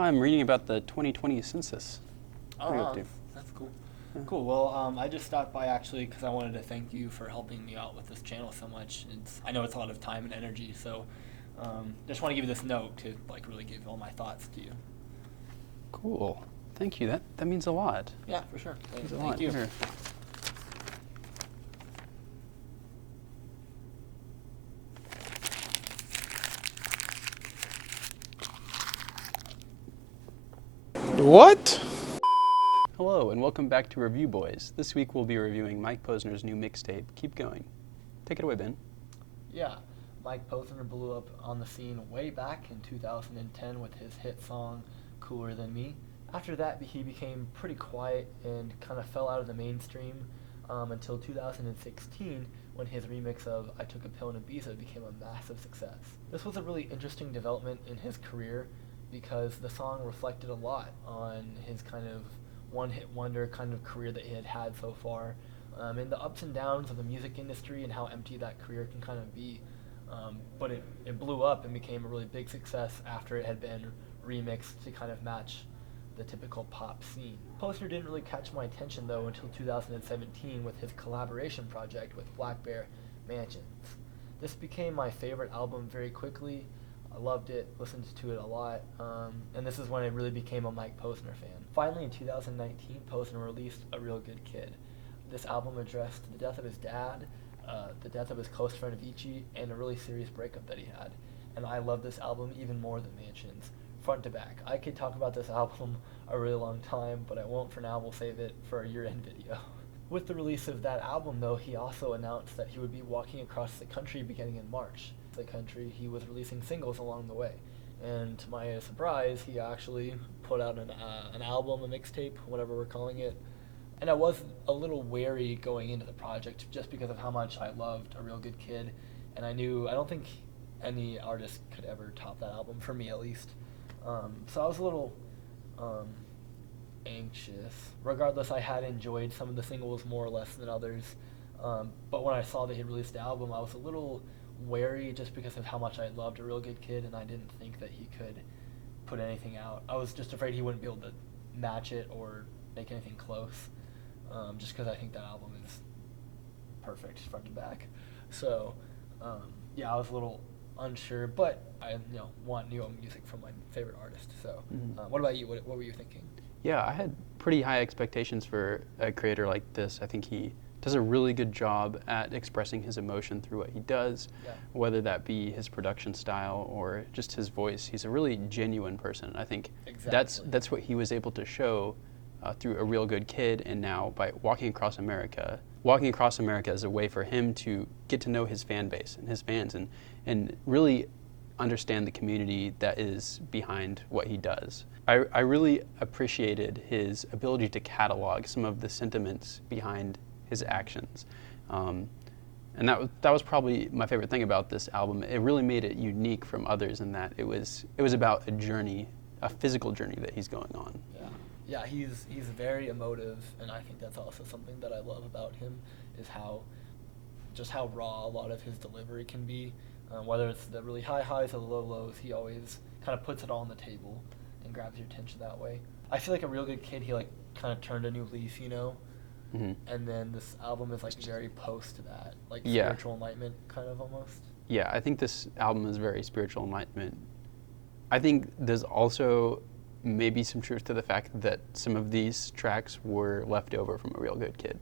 I'm reading about the 2020 census. What are you up to? That's cool. Yeah. Cool. Well, I just stopped by actually because I wanted to thank you for helping me out with this channel so much. I know it's a lot of time and energy, so just want to give you this note to really give all my thoughts to you. Cool. Thank you. That means a lot. Yeah, for sure. Means a Thank lot. you. Here. What? Hello, and welcome back to Review Boys. This week we'll be reviewing Mike Posner's new mixtape, Keep Going. Take it away, Ben. Yeah, Mike Posner blew up on the scene way back in 2010 with his hit song Cooler Than Me. After that, he became pretty quiet and kind of fell out of the mainstream until 2016 when his remix of I Took a Pill in Ibiza became a massive success. This was a really interesting development in his career because the song reflected a lot on his kind of one-hit wonder kind of career that he had had so far, and the ups and downs of the music industry and how empty that career can kind of be. But it blew up and became a really big success after it had been remixed to kind of match the typical pop scene. Posner didn't really catch my attention though until 2017 with his collaboration project with Black Bear Mansions. This became my favorite album very quickly. I loved it, listened to it a lot, and this is when I really became a Mike Posner fan. Finally, in 2019, Posner released A Real Good Kid. This album addressed the death of his dad, the death of his close friend Avicii, and a really serious breakup that he had. And I love this album even more than Mansions, front to back. I could talk about this album a really long time, but I won't for now. We'll save it for a year-end video. With the release of that album, though, he also announced that he would be walking across the country beginning in March. The country, he was releasing singles along the way. And to my surprise, he actually put out an album, a mixtape, whatever we're calling it. And I was a little wary going into the project just because of how much I loved A Real Good Kid. And I don't think any artist could ever top that album, for me at least. So I was a little anxious. Regardless, I had enjoyed some of the singles more or less than others. But when I saw that he released the album, I was a little wary just because of how much I loved A Real Good Kid, and I didn't think that he could put anything out. I was just afraid he wouldn't be able to match it or make anything close, just because I think that album is perfect front to back. So, yeah, I was a little unsure, but I want new music from my favorite artist. So, what about you? What were you thinking? Yeah, I had pretty high expectations for a creator like this. I think he does a really good job at expressing his emotion through what he does, whether that be his production style or just his voice. He's a really genuine person. I think that's what he was able to show through A Real Good Kid, and now by Walking Across America. Walking Across America is a way for him to get to know his fan base and his fans and really understand the community that is behind what he does. I really appreciated his ability to catalog some of the sentiments behind his actions. And that was probably my favorite thing about this album. It really made it unique from others in that it was about a journey, a physical journey that he's going on. Yeah, he's very emotive, and I think that's also something that I love about him is how raw a lot of his delivery can be. Whether it's the really high highs or the low lows, he always kind of puts it all on the table and grabs your attention that way. I feel like A Real Good Kid, he kind of turned a new leaf, Mm-hmm. And then this album is very post to that, spiritual enlightenment kind of almost. Yeah, I think this album is very spiritual enlightenment. I think there's also maybe some truth to the fact that some of these tracks were left over from A Real Good Kid.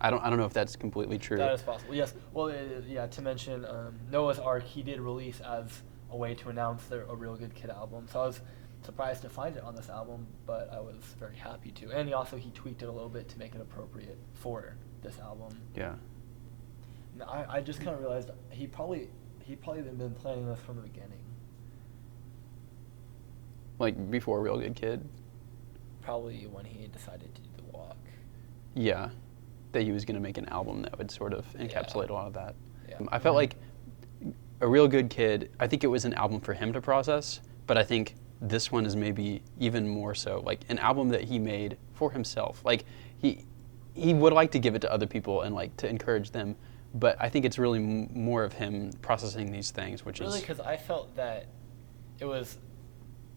I don't know if that's completely true. That is possible, yes. Well, yeah, to mention, Noah's Ark, he did release as a way to announce A Real Good Kid album. So I was surprised to find it on this album, but I was very happy to. And he tweaked it a little bit to make it appropriate for this album. Yeah. Now, I just kind of realized he probably been planning this from the beginning. Like before Real Good Kid? Probably when he decided to do the walk. Yeah, that he was going to make an album that would sort of encapsulate a lot of that. Yeah. I felt like A Real Good Kid, I think it was an album for him to process, but I think this one is maybe even more so, like an album that he made for himself. Like he would like to give it to other people and to encourage them, but I think it's really more of him processing these things, which really, because I felt that it was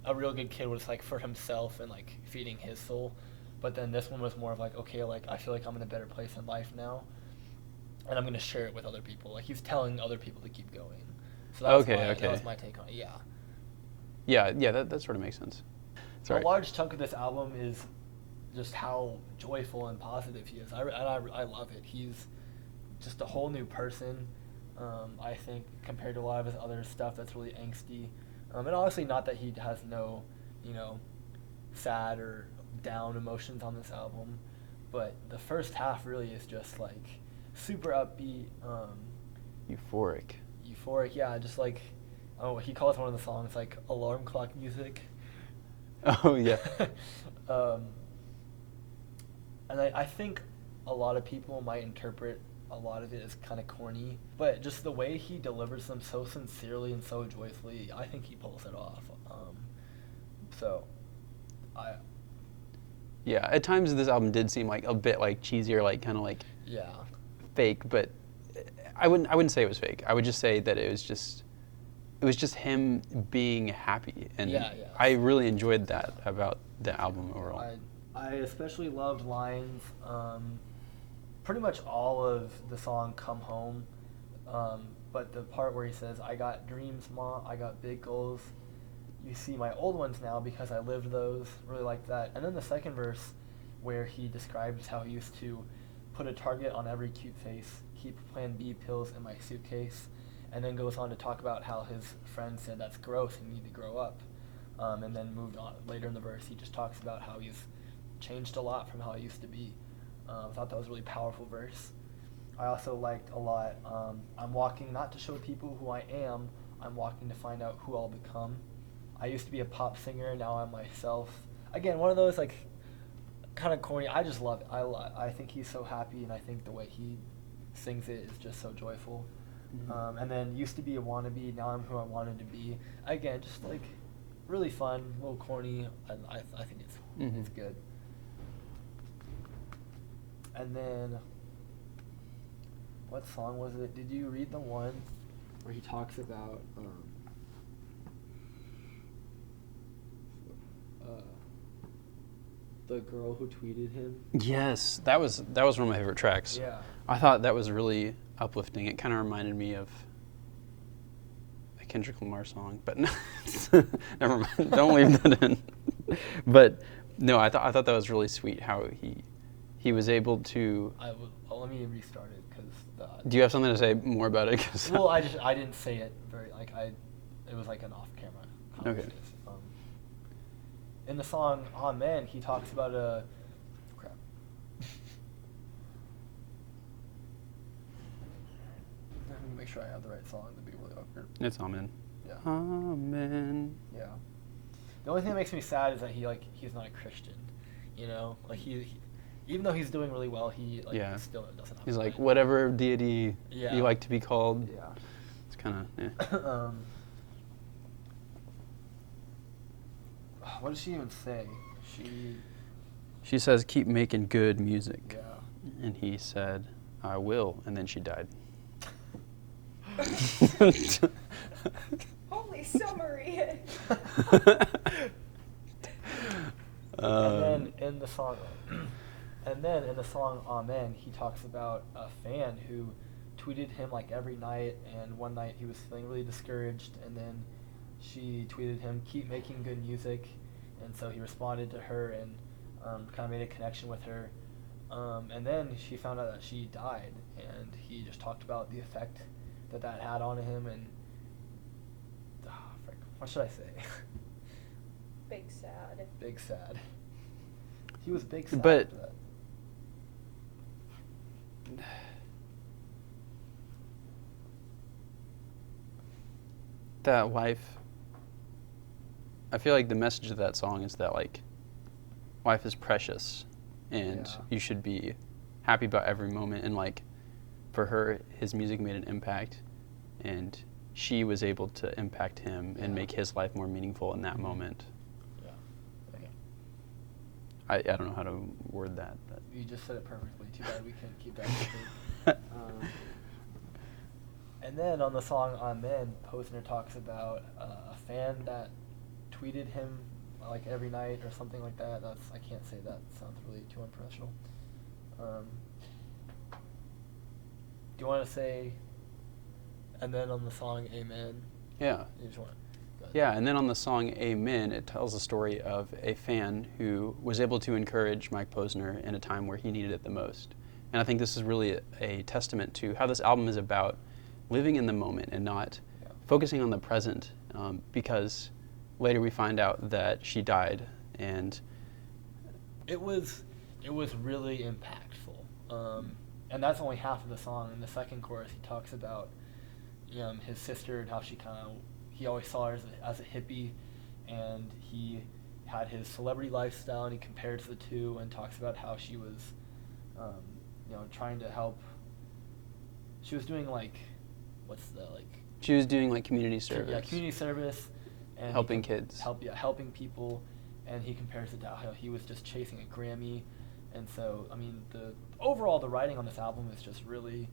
a real good kid was like for himself and like feeding his soul, but then this one was more of like, okay, like I feel like I'm in a better place in life now, and I'm gonna share it with other people. Like he's telling other people to keep going. So that was my take on it. Yeah, that sort of makes sense. Sorry. A large chunk of this album is just how joyful and positive he is. I love it. He's just a whole new person, I think, compared to a lot of his other stuff that's really angsty. And obviously not that he has no, sad or down emotions on this album, but the first half really is just like super upbeat. Euphoric, yeah, just like, he calls one of the songs like alarm clock music. Oh, yeah. And I think a lot of people might interpret a lot of it as kind of corny, but just the way he delivers them so sincerely and so joyfully, I think he pulls it off. Yeah, at times this album did seem like a bit like cheesy or like kind of like fake, but I wouldn't say it was fake. I would just say that it was just him being happy, and I really enjoyed that about the album overall. I especially loved lines, pretty much all of the song "Come Home," but the part where he says, "I got dreams, Ma, I got big goals. You see my old ones now because I lived those." Really like that. And then the second verse, where he describes how he used to put a target on every cute face, keep Plan B pills in my suitcase, and then goes on to talk about how his friend said that's gross and you need to grow up. And then moved on. Later in the verse, he just talks about how he's changed a lot from how he used to be. I thought that was a really powerful verse. I also liked a lot, I'm walking not to show people who I am, I'm walking to find out who I'll become. I used to be a pop singer, now I'm myself. Again, one of those like kind of corny. I just love it. I think he's so happy, and I think the way he sings it is just so joyful. Mm-hmm. And then used to be a wannabe, now I'm who I wanted to be. Again, just like really fun, a little corny, and I think it's good. And then, what song was it? Did you read the one where he talks about the girl who tweeted him? Yes, that was one of my favorite tracks. Yeah. I thought that was really uplifting. It kind of reminded me of a Kendrick Lamar song, but no, never mind. Don't leave that in. But no, I thought that was really sweet how he was able to. Let me restart it because. Do you have something to say more about it? Well, I didn't say it very it was like an off-camera conversation. Okay. In the song "Amen," he talks about crap. Let me make sure I have the right song to be really awkward. It's Amen. Yeah. Amen. Yeah. The only thing that makes me sad is that he's not a Christian. Like he even though he's doing really well, he still doesn't have. He's like whatever deity you like to be called. Yeah. It's kind of. What does she even say? She says, "Keep making good music." Yeah. And he said, "I will," and then she died. Holy summary. And then in the song "Amen," he talks about a fan who tweeted him like every night, and one night he was feeling really discouraged, and then she tweeted him, "Keep making good music," and so he responded to her and kind of made a connection with her, and then she found out that she died, and he just talked about the effect that had on him, and what should I say? Big sad. He was big sad. But after that life, I feel like the message of that song is that like life is precious and you should be happy about every moment, and like for her, his music made an impact and she was able to impact him and make his life more meaningful in that moment. I don't know how to word that. But. You just said it perfectly. Too bad we can't keep that. And then on the song "Amen," Posner talks about a fan that tweeted him like every night or something like that. I can't say that. Sounds really too unprofessional. Do you want to say, and then on the song Amen? Yeah. You just want to, Yeah, and then on the song Amen, it tells the story of a fan who was able to encourage Mike Posner in a time where he needed it the most. And I think this is really a testament to how this album is about living in the moment and not focusing on the present, because later we find out that she died, and it was really impactful. And that's only half of the song. In the second chorus, he talks about his sister and how he always saw her as a hippie, and he had his celebrity lifestyle, and he compares the two and talks about how she was, trying to help. She was doing she was doing like community service. Yeah, community service, and helping kids. Helping people, and he compares it to how he was just chasing a Grammy, and so I mean overall the writing on this album is just really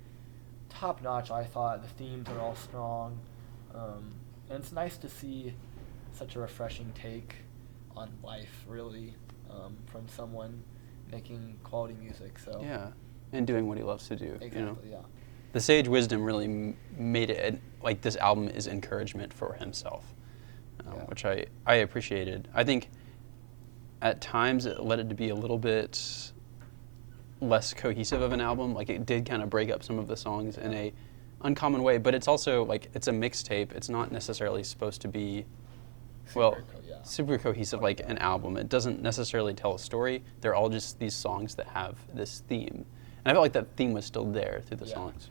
top notch. I thought the themes are all strong, and it's nice to see such a refreshing take on life, really, from someone making quality music. So yeah, and doing what he loves to do. Exactly. Yeah. The sage wisdom really made it like this album is encouragement for himself, which I appreciated. I think at times it led it to be a little bit less cohesive of an album. Like it did kind of break up some of the songs in a uncommon way, but it's also like it's a mixtape. It's not necessarily supposed to be super cohesive like an album. It doesn't necessarily tell a story. They're all just these songs that have this theme. And I felt like that theme was still there through the songs.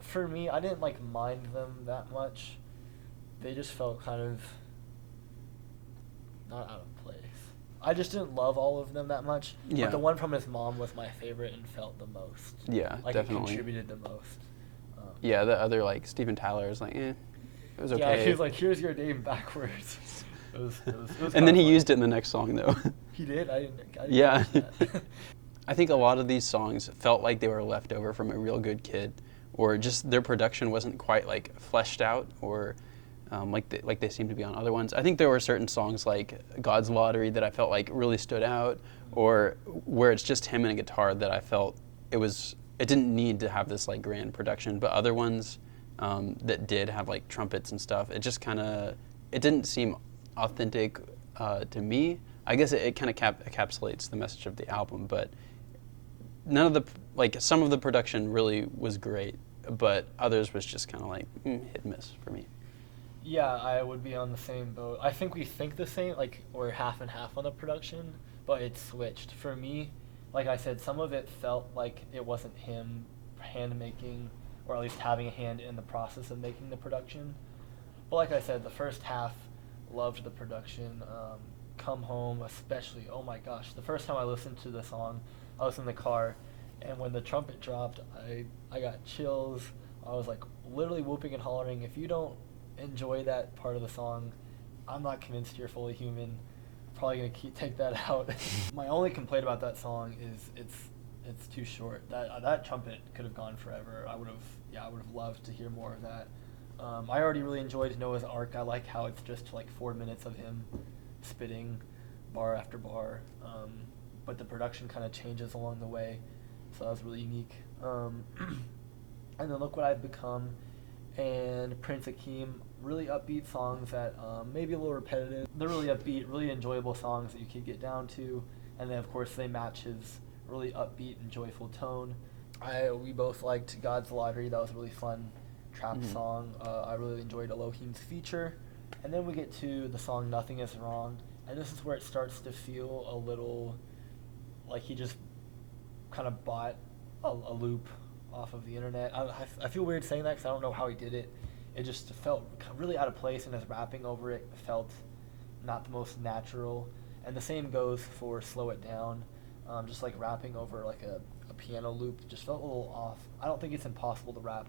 For me, I didn't mind them that much. They just felt kind of not out of place. I just didn't love all of them that much. Yeah. But the one from his mom was my favorite and felt the most. Yeah, definitely. It contributed the most. Yeah, the other Steven Tyler is it was okay. Yeah, he was like, here's your name backwards. It was and then he funny. used it in the next song though. He did? I didn't yeah. catch that. I think a lot of these songs felt like they were left over from a real good kid, or just their production wasn't quite fleshed out, or like they seem to be on other ones. I think there were certain songs like God's Lottery that I felt like really stood out, or where it's just him and a guitar that I felt it didn't need to have this grand production. But other ones that did have trumpets and stuff, it just it didn't seem authentic to me. I guess it kind of encapsulates the message of the album, but none of some of the production really was great, but others was just kind of hit and miss for me. Yeah, I would be on the same boat. I think we think the same, we're half and half on the production, but it switched. For me, like I said, some of it felt like it wasn't him hand making, or at least having a hand in the process of making the production. But like I said, the first half, loved the production. Come Home especially, oh my gosh. The first time I listened to the song, I was in the car, and when the trumpet dropped, I got chills. I was literally whooping and hollering. If you don't enjoy that part of the song, I'm not convinced you're fully human. Probably gonna take that out. My only complaint about that song is it's too short. That trumpet could have gone forever. I would have loved to hear more of that. I already really enjoyed Noah's Ark. I like how it's just 4 minutes of him spitting bar after bar, but the production kind of changes along the way, so that was really unique. And then Look What I've Become and Prince Akeem, really upbeat songs that maybe a little repetitive. They're really upbeat, really enjoyable songs that you could get down to, and then of course they match his really upbeat and joyful tone. We both liked God's Lottery. That was a really fun trap song. I really enjoyed Elohim's feature. And then we get to the song Nothing Is Wrong, and this is where it starts to feel a little like he just kind of bought a loop off of the internet. I feel weird saying that because I don't know how he did it. It just felt really out of place, and his rapping over it felt not the most natural. And the same goes for Slow It Down. Just rapping over a piano loop just felt a little off. I don't think it's impossible to rap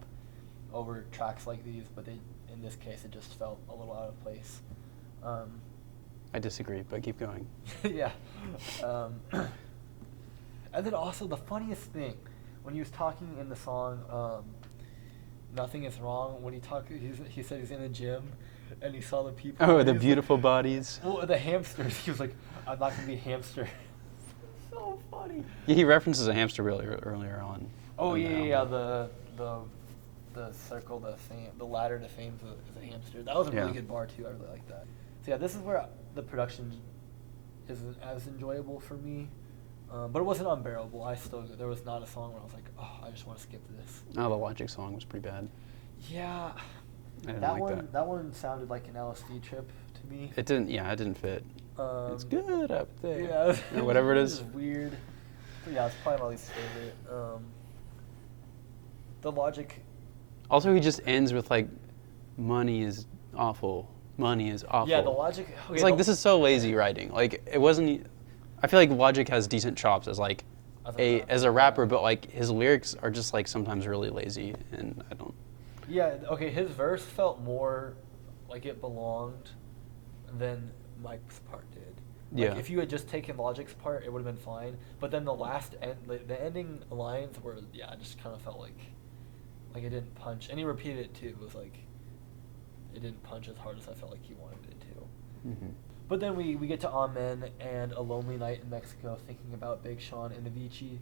over tracks like these, but in this case, it just felt a little out of place. I disagree, but keep going. Yeah. And then also the funniest thing, when he was talking in the song Nothing Is Wrong, when he said he's in the gym, and he saw the people. Oh, and the he's beautiful bodies. Like, well, the hamsters. He was like, I'm not gonna be a hamster. So funny. Yeah, he references a hamster really earlier on. Oh in yeah, the yeah, album. the circle, the ladder to fame is a hamster. That was a really Yeah. good bar too. I really like that. So yeah, this is where the production isn't as enjoyable for me, but it wasn't unbearable. There was not a song where I was like, oh, I just want to skip this. Oh, the Logic song was pretty bad. Yeah, I didn't that like one that. that one sounded like an LSD trip to me. It didn't. Yeah, it didn't fit. It's good up there. Yeah, Or whatever it was is. weird. But yeah, it's probably my least favorite. The Logic. Also, he just ends with like, "Money is awful. Money is awful." Yeah, the Logic. Okay, It's like this is so lazy writing. Like it wasn't. I feel like Logic has decent chops as like as a rapper, but like his lyrics are just like sometimes really lazy, and I don't. Yeah, okay, his verse felt more like it belonged than Mike's part did. Like, Yeah. if you had just taken Logic's part, it would have been fine. But then the ending lines were, yeah, it just kind of felt like it didn't punch. And he repeated it too. It was like, it didn't punch as hard as I felt like he wanted it to. Mm-hmm. But then we get to Amen and A Lonely Night in Mexico, thinking about Big Sean and Avicii.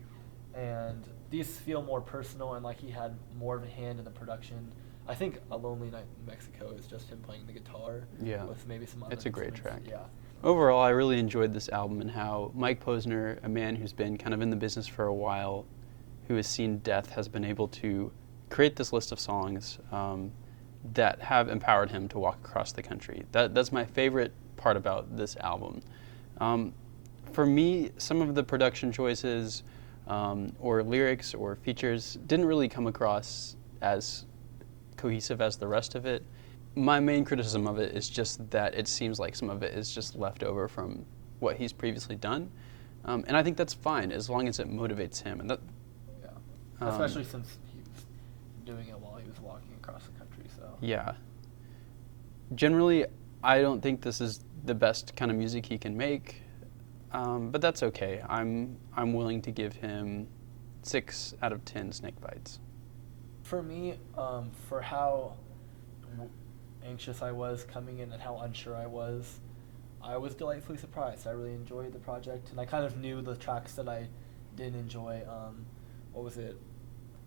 And these feel more personal and like he had more of a hand in the production. I think A Lonely Night in Mexico is just him playing the guitar. Yeah. With maybe some other It's a great instruments. track. Yeah. Overall, I really enjoyed this album and how Mike Posner, a man who's been kind of in the business for a while, who has seen death, has been able to create this list of songs that have empowered him to walk across the country. That's my favorite part about this album. For me, some of the production choices or lyrics or features didn't really come across as cohesive as the rest of it. My main criticism of it is just that it seems like some of it is just left over from what he's previously done. And I think that's fine as long as it motivates him. And that, Yeah. Especially since he was doing it while he was walking across the country, so. yeah. Generally, I don't think this is the best kind of music he can make, but that's okay. I'm willing to give him 6 out of 10 snake bites. For me, for how anxious I was coming in and how unsure I was delightfully surprised. I really enjoyed the project, and I kind of knew the tracks that I didn't enjoy. What was it?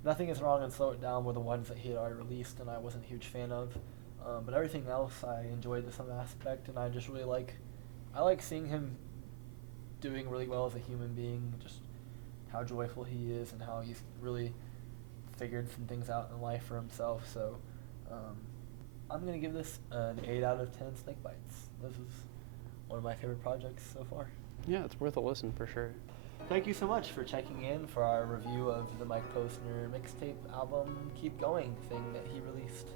Nothing Is Wrong and Slow It Down were the ones that he had already released, and I wasn't a huge fan of. But everything else I enjoyed to some aspect, and I just really like seeing him doing really well as a human being, just how joyful he is and how he's really figured some things out in life for himself. So I'm going to give this an 8 out of 10 snake bites. This is one of my favorite projects so far. Yeah, it's worth a listen for sure. Thank you so much for checking in for our review of the Mike Posner mixtape album Keep Going thing that he released.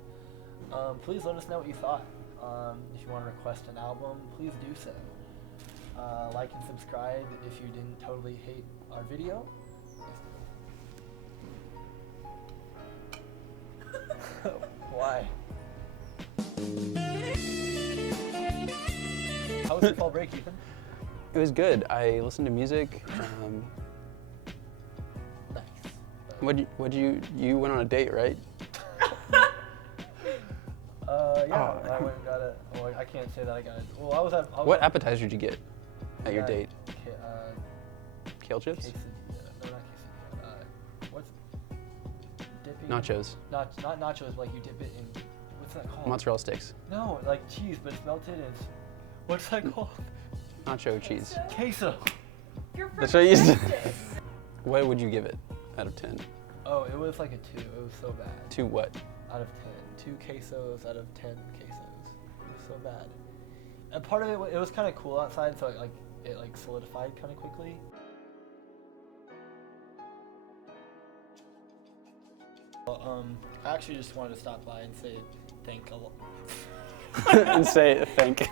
Please let us know what you thought. If you want to request an album, please do so. Like and subscribe if you didn't totally hate our video. Why? How was your fall break, Ethan? It was good. I listened to music. Nice. You went on a date, right? Yeah, I went and got it. Well, I can't say that I got it. Well, I was What appetizer did you get at your got date? Kale chips? Quesadilla. No, not quesadilla. What's dipping? Nachos. Not nachos, but like you dip it in, what's that called? Mozzarella sticks. No, like cheese, but it's melted and it's, what's that called? Nacho cheese. Queso. That's what you said. What would you give it out of 10? Oh, it was like a 2. It was so bad. 2 what? Out of 10. 2 quesos out of 10 quesos. It was so bad. And part of it was kind of cool outside, so it solidified kind of quickly. Well, I actually just wanted to stop by and say thank a lot. And say thank.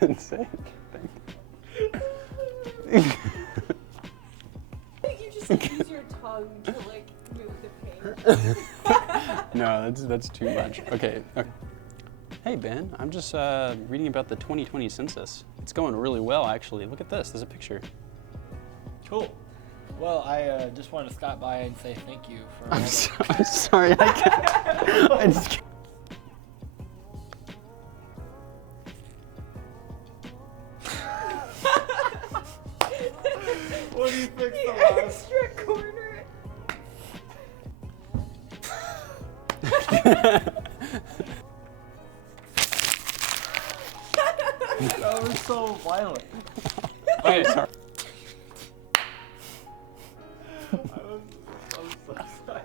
And say thank. I think you just use your tongue to like move the paint. No, that's too much. Okay. Hey Ben, I'm just reading about the 2020 census. It's going really well, actually. Look at this. There's a picture. Cool. Well, I just wanted to stop by and say thank you for. I'm sorry. I can't. I just can't. What do you think The the last? extra corner. That was so violent. Okay, sorry. I'm so sorry.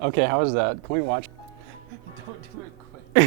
Okay, how was that? Can we watch? Don't do it quick.